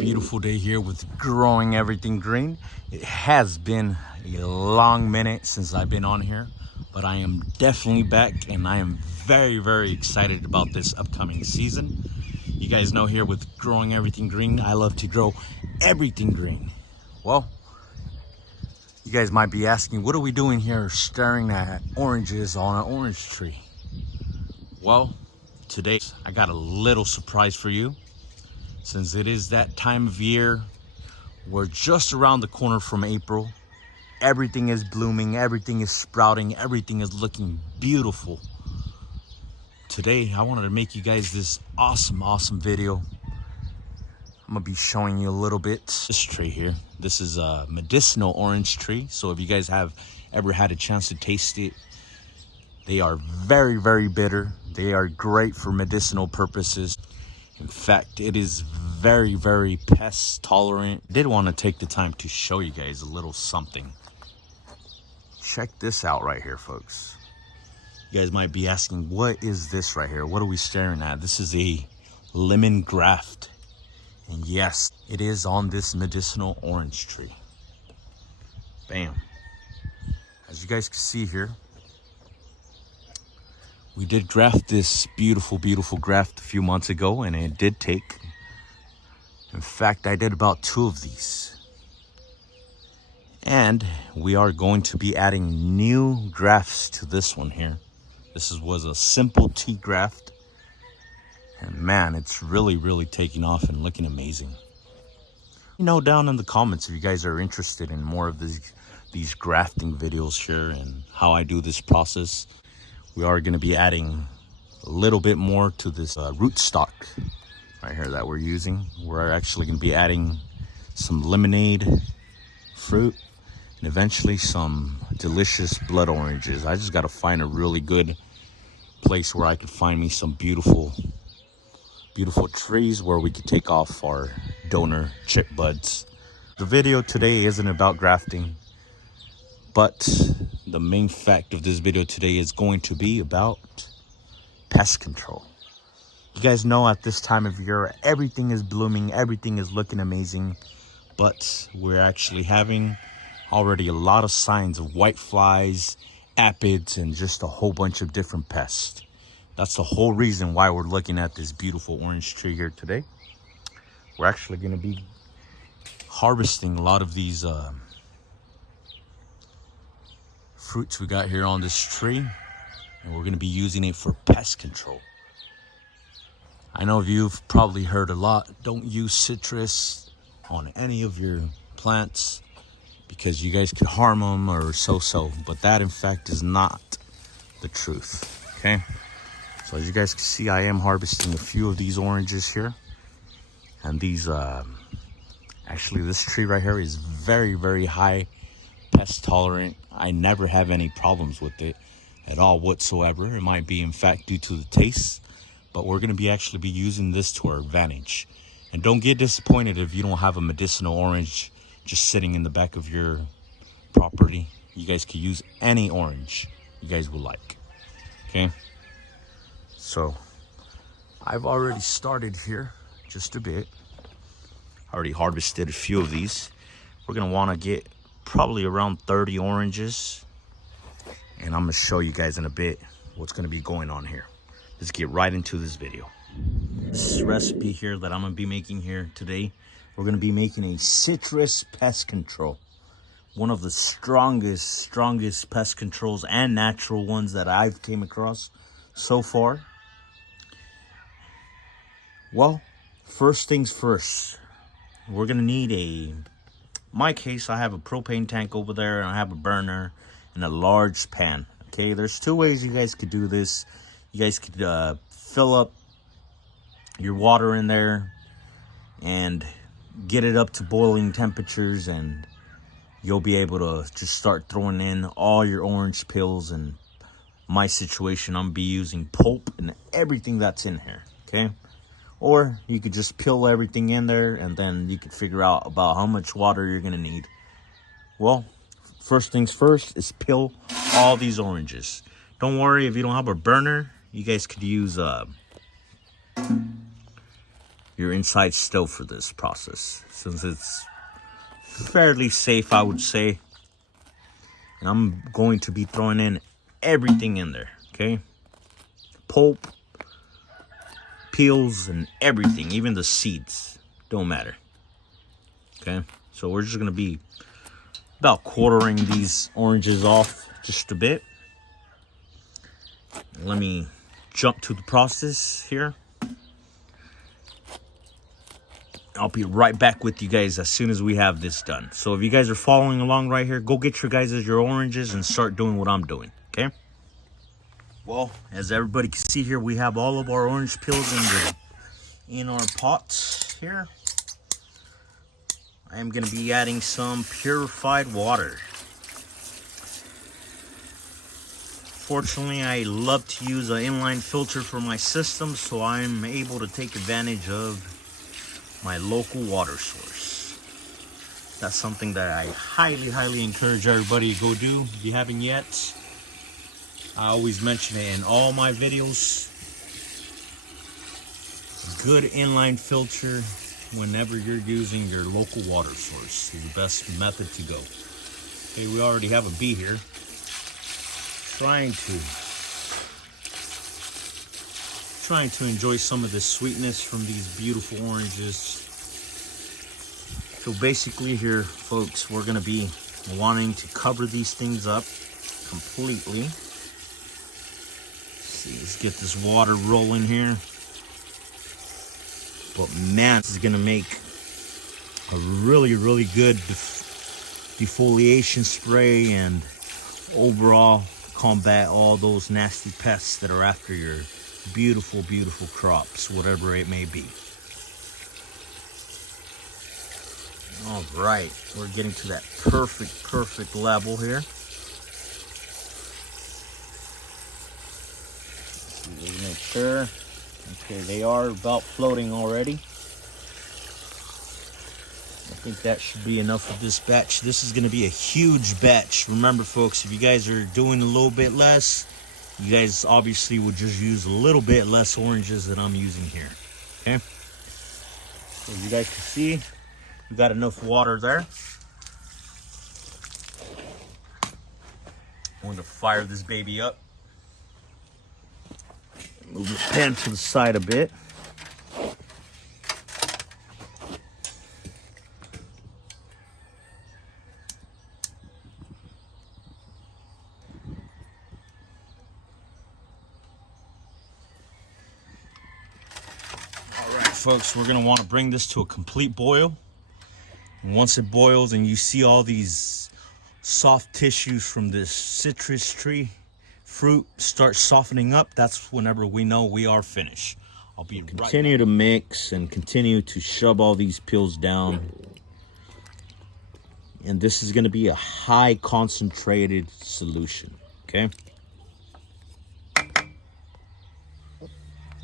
beautiful day here with Growing Everything Green. It has been a long minute since I've been on here, but I am definitely back and I am very excited about this upcoming season. You guys know here with Growing Everything Green, I love to grow everything green. Well, you guys might be asking, what are we doing here staring at oranges on an orange tree? Well, today I got a little surprise for you. Since it is that time of year, we're just around the corner from April. Everything is blooming, everything is sprouting, everything is looking beautiful. Today, I wanted to make you guys this awesome video. I'm gonna be showing you a little bit. This tree here, this is a medicinal orange tree. So if you guys have ever had a chance to taste it, they are very bitter. They are great for medicinal purposes. In fact, it is very pest tolerant. I did want to take the time to show you guys a little something. Check this out right here, folks. You guys might be asking, what is this right here? What are we staring at? This is a lemon graft. And yes, it is on this medicinal orange tree. Bam. As you guys can see here, we did graft this beautiful graft a few months ago, and it did take. In fact, I did about 2 of these. And we are going to be adding new grafts to this one here. This was a simple tea graft. And man, it's really taking off and looking amazing. You know, down in the comments if you guys are interested in more of these grafting videos here and how I do this process. We are going to be adding a little bit more to this rootstock right here that we're using. We're actually going to be adding some lemonade fruit and eventually some delicious blood oranges. I just got to find a really good place where I could find me some beautiful trees where we could take off our donor chip buds. The video today isn't about grafting, but the main fact of this video today is going to be about pest control. You guys know at this time of year, everything is blooming, everything is looking amazing, but we're actually having already a lot of signs of white flies, aphids, and just a whole bunch of different pests. That's the whole reason why we're looking at this beautiful orange tree here today. We're actually going to be harvesting a lot of these fruits we got here on this tree, and we're going to be using it for pest control. I know you've probably heard a lot, don't use citrus on any of your plants because you guys could harm them or so, but that in fact is not the truth. Okay, so as you guys can see, I am harvesting a few of these oranges here, and these actually this tree right here is very high pest tolerant. I never have any problems with it at all whatsoever. It might be in fact due to the taste, but we're going to actually be using this to our advantage. And don't get disappointed if you don't have a medicinal orange just sitting in the back of your property. You guys can use any orange you guys would like. Okay, so I've already started here just a bit. I already harvested a few of these. We're going to want to get probably around 30 oranges, and I'm gonna show you guys in a bit what's gonna be going on here. Let's get right into this video. This recipe here that I'm gonna be making here today, we're gonna be making a citrus pest control. One of the strongest pest controls and natural ones that I've came across so far. Well, first things first, we're gonna need in my case, I have a propane tank over there, and I have a burner and a large pan. Okay, there's 2 ways you guys could do this. You guys could fill up your water in there and get it up to boiling temperatures, and you'll be able to just start throwing in all your orange peels. And my situation, I'm gonna be using pulp and everything that's in here. Okay, or you could just peel everything in there, and then you could figure out about how much water you're gonna need. Well, first things first is peel all these oranges. Don't worry if you don't have a burner. You guys could use you're inside still for this process, since it's fairly safe, I would say. And I'm going to be throwing in everything in there, okay? Pulp, peels, and everything, even the seeds, don't matter. Okay, so we're just gonna be about quartering these oranges off just a bit. Let me jump to the process here. I'll be right back with you guys as soon as we have this done. So if you guys are following along right here, go get your oranges and start doing what I'm doing, okay? Well, as everybody can see here, we have all of our orange peels in our pots here. I am going to be adding some purified water. Fortunately, I love to use an inline filter for my system, so I'm able to take advantage of my local water source. That's something that I highly encourage everybody to go do if you haven't yet. I always mention it in all my videos. Good inline filter whenever you're using your local water source is the best method to go. Okay, we already have a bee here trying to enjoy some of the sweetness from these beautiful oranges. So basically here, folks, we're gonna be wanting to cover these things up completely. Let's get this water rolling here. But man, this is gonna make a really good defoliation spray and overall combat all those nasty pests that are after your beautiful crops, whatever it may be. All right, we're getting to that perfect level here. Make sure. Okay, they are about floating already. I think that should be enough of this batch. This is going to be a huge batch. Remember, folks, if you guys are doing a little bit less, you guys obviously would just use a little bit less oranges than I'm using here. Okay? So you guys can see, we got enough water there. I'm going to fire this baby up. Move the pan to the side a bit. All right, folks, we're gonna want to bring this to a complete boil. And once it boils and you see all these soft tissues from this citrus tree fruit start softening up, that's whenever we know we are finished. I'll be continue to mix and continue to shove all these peels down. And this is going to be a high concentrated solution, okay?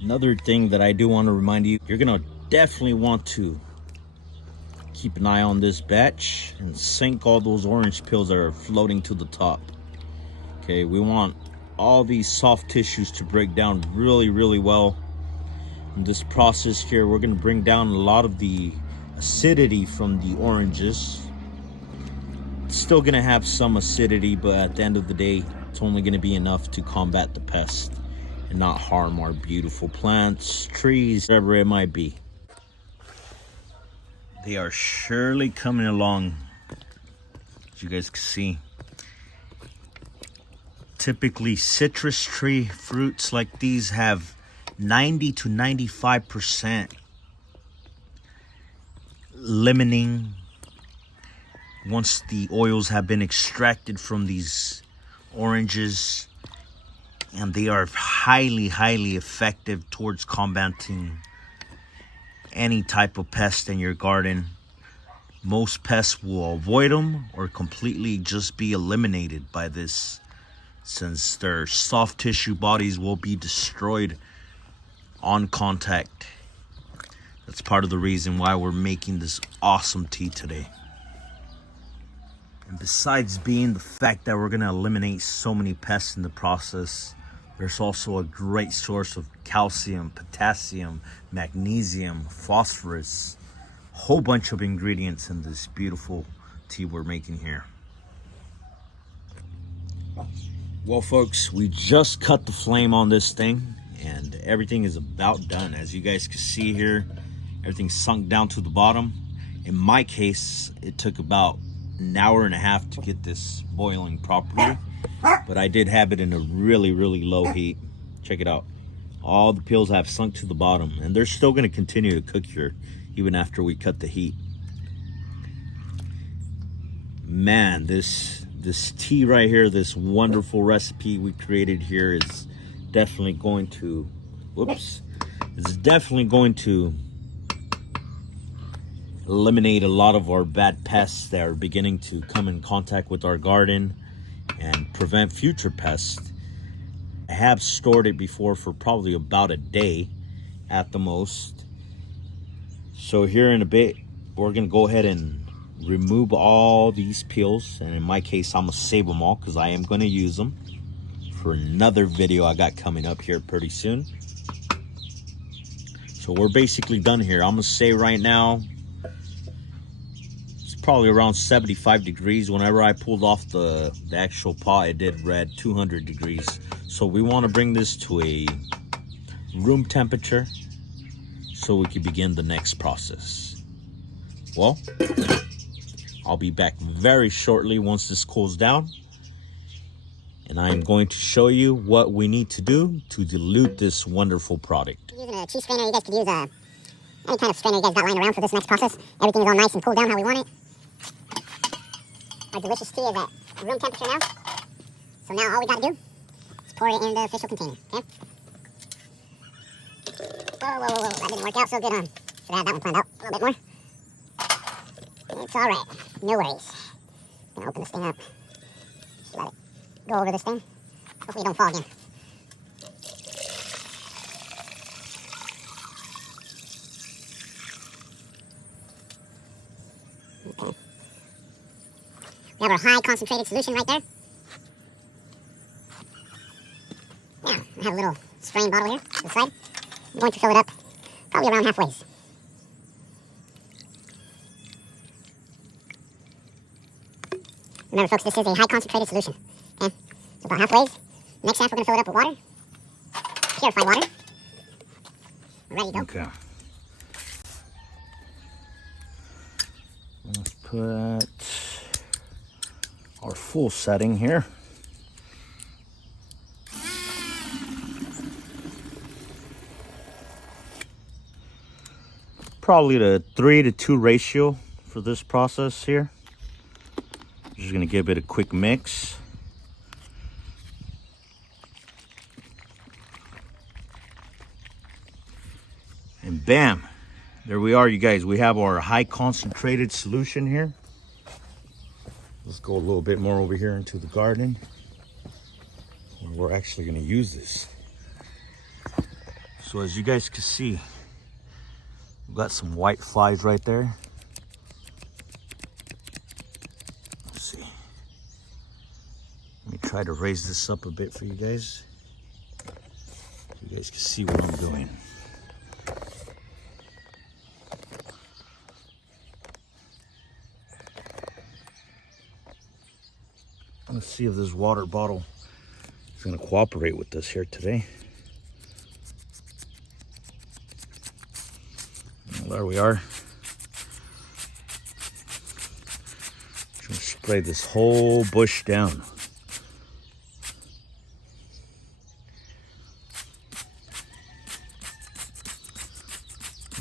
Another thing that I do want to remind you, you're going to definitely want to keep an eye on this batch and sink all those orange peels that are floating to the top. Okay, we want all these soft tissues to break down really well. In this process here, we're going to bring down a lot of the acidity from the oranges. It's still going to have some acidity, but at the end of the day, it's only going to be enough to combat the pest and not harm our beautiful plants, trees, whatever it might be. They are surely coming along, as you guys can see. Typically, citrus tree fruits like these have 90 to 95% limoning once the oils have been extracted from these oranges, and they are highly effective towards combating any type of pest in your garden. Most pests will avoid them or completely just be eliminated by this, since their soft tissue bodies will be destroyed on contact. That's part of the reason why we're making this awesome tea today. And besides being the fact that we're going to eliminate so many pests in the process, there's also a great source of calcium, potassium, magnesium, phosphorus, whole bunch of ingredients in this beautiful tea we're making here. Well, folks, we just cut the flame on this thing and everything is about done. As you guys can see here, everything's sunk down to the bottom. In my case, it took about an hour and a half to get this boiling properly, but I did have it in a really low heat. Check it out. All the peels have sunk to the bottom, and they're still going to continue to cook here even after we cut the heat. Man, this tea right here, this wonderful recipe we created here is definitely going to, eliminate a lot of our bad pests that are beginning to come in contact with our garden and prevent future pests. I have stored it before for probably about a day at the most. So here in a bit, we're gonna go ahead and remove all these peels, and in my case I'm gonna save them all because I am gonna use them for another video I got coming up here pretty soon. So we're basically done here. I'm gonna say right now it's probably around 75 degrees. Whenever I pulled off the actual pot, it did read 200 degrees. So we want to bring this to a room temperature so we can begin the next process. Well, I'll be back very shortly once this cools down, and I'm going to show you what we need to do to dilute this wonderful product. Using a cheese strainer, you guys could use any kind of strainer you guys got lying around for this next process. Everything is all nice and cooled down how we want it. Our delicious tea is at room temperature now. So now all we got to do is pour it in the official container, okay? Whoa. That didn't work out so good, huh? Should have had that one planned out a little bit more. It's all right. No worries. I'm gonna open this thing up. Just let it go over this thing. Hopefully it don't fall again. Okay. We have our high concentrated solution right there. Now, I have a little spraying bottle here to the side. I'm going to fill it up probably around halfway. Remember, folks, this is a high concentrated solution. Okay, so about halfway. Next half, we're going to fill it up with water, purified water. We're ready to go. Okay. Let's put our full setting here. Probably the 3-to-2 ratio for this process here. Just gonna give it a quick mix. And bam, there we are, you guys. We have our high concentrated solution here. Let's go a little bit more over here into the garden where we're actually gonna use this. So as you guys can see, we've got some white flies right there. Let's see. Let me try to raise this up a bit for you guys, so you guys can see what I'm doing. Let's see if this water bottle is going to cooperate with us here today. Well, there we are. Just spray this whole bush down.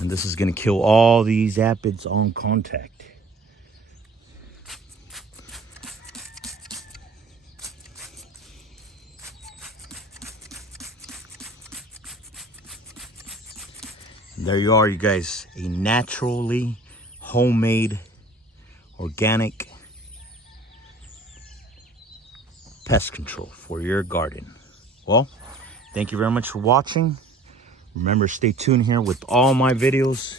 And this is going to kill all these aphids on contact. There you are, you guys. A naturally homemade, organic pest control for your garden. Well, thank you very much for watching. Remember, stay tuned here with all my videos.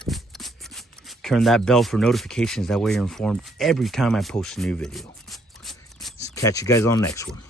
Turn that bell for notifications. That way you're informed every time I post a new video. Catch you guys on the next one.